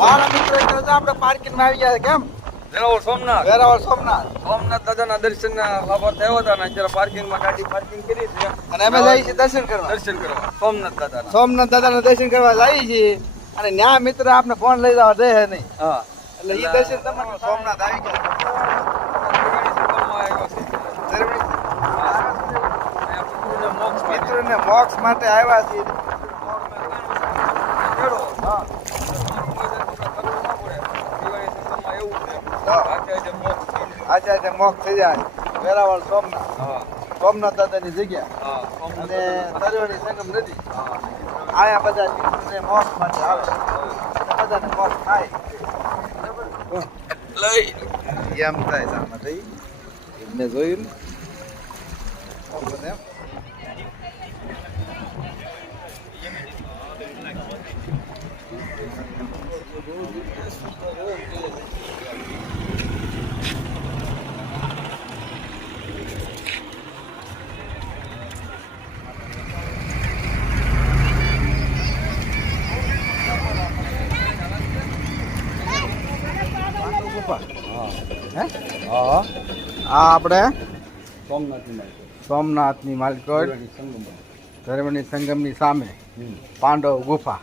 મારા મિત્રો આપણે પાર્કિંગ માં આવી ગયા છે. કેમ વેરાવળ સોમનાથ સોમનાથ દાદાના દર્શન બાબત આવ્યા હતા ને અત્યારે પાર્કિંગમાં ગાડી પાર્કિંગ કરી છે અને અમે જઈએ છીએ દર્શન કરવા સોમનાથ દાદાના દર્શન કરવા જઈએ છીએ. અને ન્યા મિત્ર આપણે ફોન લઈ જવા દે નહીં. હા એટલે ઈ દર્શન તમને સોમનાથ આવી ગયા. મિત્રોને મોક્ષ માટે આવ્યા છીએ. આજે મોક્ષ થઈ જાય. વેરાવળ સોમનાથ દાદાની જગ્યા અને તરવડી સંગમ નદી. આયા બધા મિત્રોને મોક્ષ માટે આવે અને બધાને મોક્ષ થાય એમ થાય. સામે થઈ એમને જોયું ને આપણે સોમનાથની માલકોટ ધર્મની સંગમની સામે પાંડવ ગુફા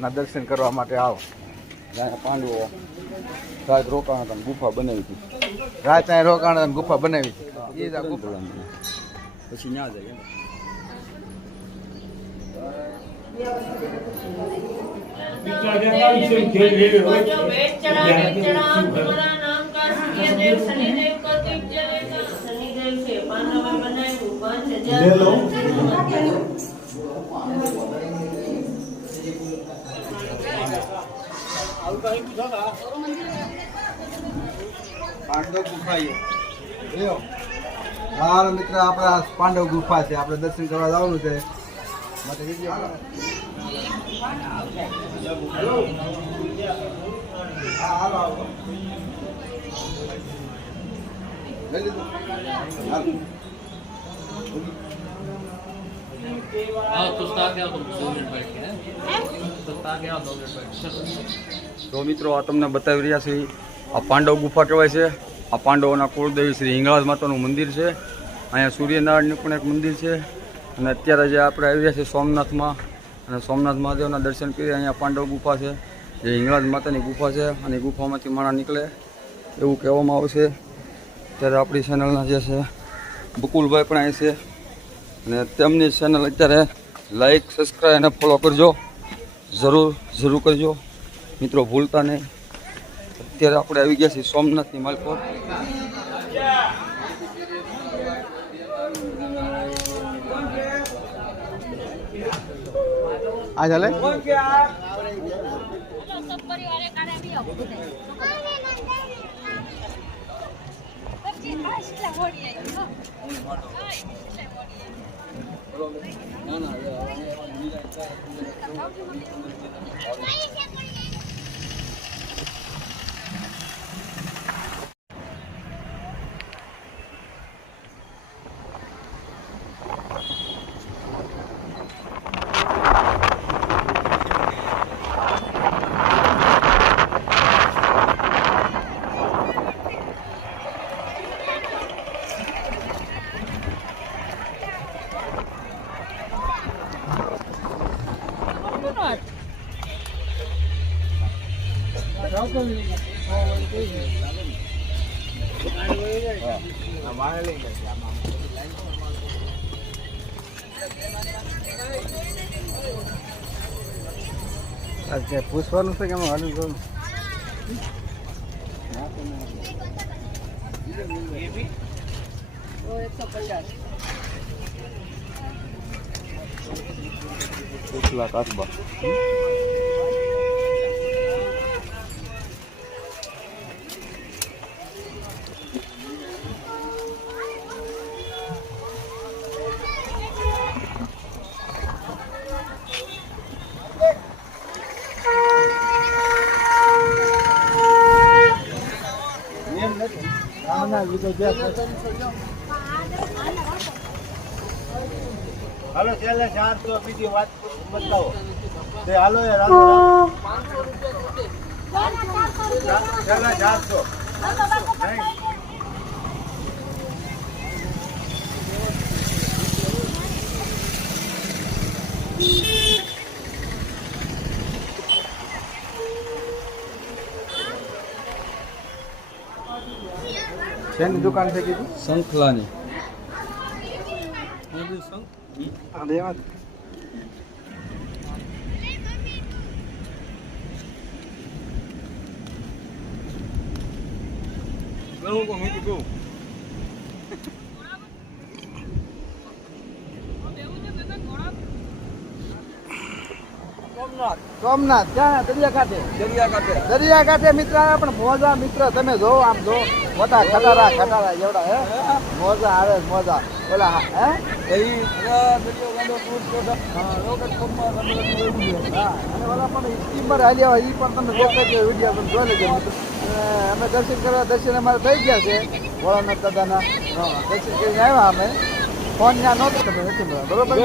ના દર્શન કરવા માટે આવો. પાંડવો રાત રોકાણ હતા ગુફા બનાવી હતી. રાત ત્યાં રોકાણ ગુફા બનાવી હતી. એ જ આ ગુફા પછી ના જાય. પાંડવ ગુફા મારો મિત્ર આપણા પાંડવ ગુફા છે. આપણે દર્શન કરવા જવાનું છે. તો મિત્રો આ તમને બતાવી રહ્યા છે આ પાંડવ ગુફા કહેવાય છે. આ પાંડવોના કુળદેવી શ્રી હિંગળાજ માતાનું મંદિર છે. અહીંયા સૂર્યનારાયણનું પણ એક મંદિર છે. અને અત્યારે જે આપણે આવી રહ્યા છીએ સોમનાથમાં અને સોમનાથ મહાદેવના દર્શન કરીએ. અહીંયા પાંડવ ગુફા છે જે હિંગળાજ માતાની ગુફા છે અને ગુફામાંથી માણસ નીકળે એવું કહેવામાં આવે છે. ત્યારે આપણી ચેનલના જે છે બકુલભાઈ પણ અહીં છે અને તેમની ચેનલ અત્યારે લાઈક સબસ્ક્રાઈબ અને ફોલો કરજો. જરૂર કરજો મિત્રો, ભૂલતા નહીં. અત્યારે આપણે આવી ગયા છીએ સોમનાથની માલકોટ. આ ચાલે પૂછવાનું છે કે હાલું જોવાનું. કાચબા હાલો છેલ્લે 400 બીજી વાત બતાવો. હાલો યાર છેલ્લા 400. શેની દુકાન છે કીધું? શંખલાની હા દેવા સોમનાથ ક્યાં દરિયાકાંઠે મિત્ર આવે પણ મોજા મિત્ર તમે જો આમ જો મોટા ખટારા જેવડા હે મોજા આવે મોજા ઓલા હે અને ઓલા પણ સ્ટીમર હાલ્યા હોય એ પણ તમે દેખાય વિડીયો પણ જોઈ લેજો મિત્ર. અમે દર્શન અમારે થઈ ગયા છે ભોળાનાથ દાદાના. દર્શન કરીને આવ્યા અમે ફોન ત્યાં નહોતો તમે નથી બરોબર.